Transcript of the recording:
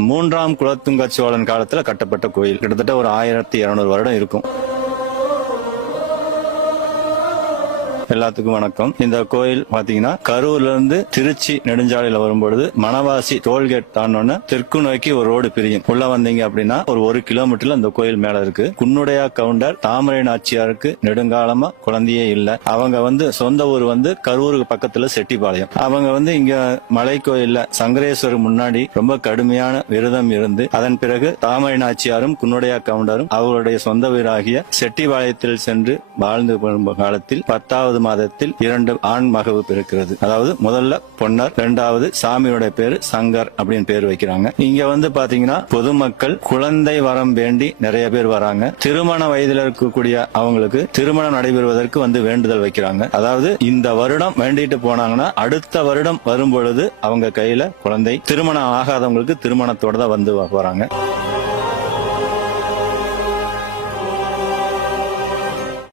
மூன்றாம் குலோத்துங்க சோழன் காலத்துல கட்டப்பட்ட கோயில். கிட்டத்தட்ட ஒரு 1200 வருடம் இருக்கும். எல்லாத்துக்கும் வணக்கம். இந்த கோயில் பாத்தீங்கன்னா கரூர்ல இருந்து திருச்சி நெடுஞ்சாலையில வரும்பொழுது மணவாசி டோல்கேட் தாண்டோன்னு தெற்கு நோக்கி ஒரு ரோடு பிரியும். உள்ள வந்தீங்க அப்படின்னா ஒரு 1 கிலோமீட்டர்ல இந்த கோயில் மேல இருக்கு. குன்னுடைய கவுண்டர் தாமரை நாச்சியாருக்கு நெடுங்காலமா குழந்தையே இல்ல. அவங்க சொந்த ஊர் கரூருக்கு பக்கத்துல செட்டிபாளையம். அவங்க இங்க மலை கோயில்ல சங்கரேஸ்வரர் முன்னாடி ரொம்ப கடுமையான விரதம் இருந்து அதன் பிறகு தாமரை நாச்சியாரும் குன்னுடைய கவுண்டரும் அவருடைய சொந்த ஊராகிய செட்டிபாளையத்தில் சென்று வாழ்ந்து வரும் காலத்தில் 10வது மாதத்தில் 2 ஆண் மகவு பிறக்கிறது. அதாவது முதல்ல பொன்னர், 2வது சாமியோட பேரு சங்கர் அப்படின்னு பேர் வைக்கிறாங்க. இங்க பாத்தீங்கன்னா பொதுமக்கள் குழந்தை வரம் வேண்டி நிறைய பேர் வராங்க. திருமண வயதுல இருக்கக்கூடிய அவங்களுக்கு திருமணம் நடைபெறுவதற்கு வேண்டுதல் வைக்கிறாங்க. அதாவது இந்த வருடம் வேண்டிட்டு போனாங்கன்னா அடுத்த வருடம் வரும் பொழுது அவங்க கையில குழந்தை, திருமணம் ஆகாதவங்களுக்கு திருமணத்தோட தான் போறாங்க.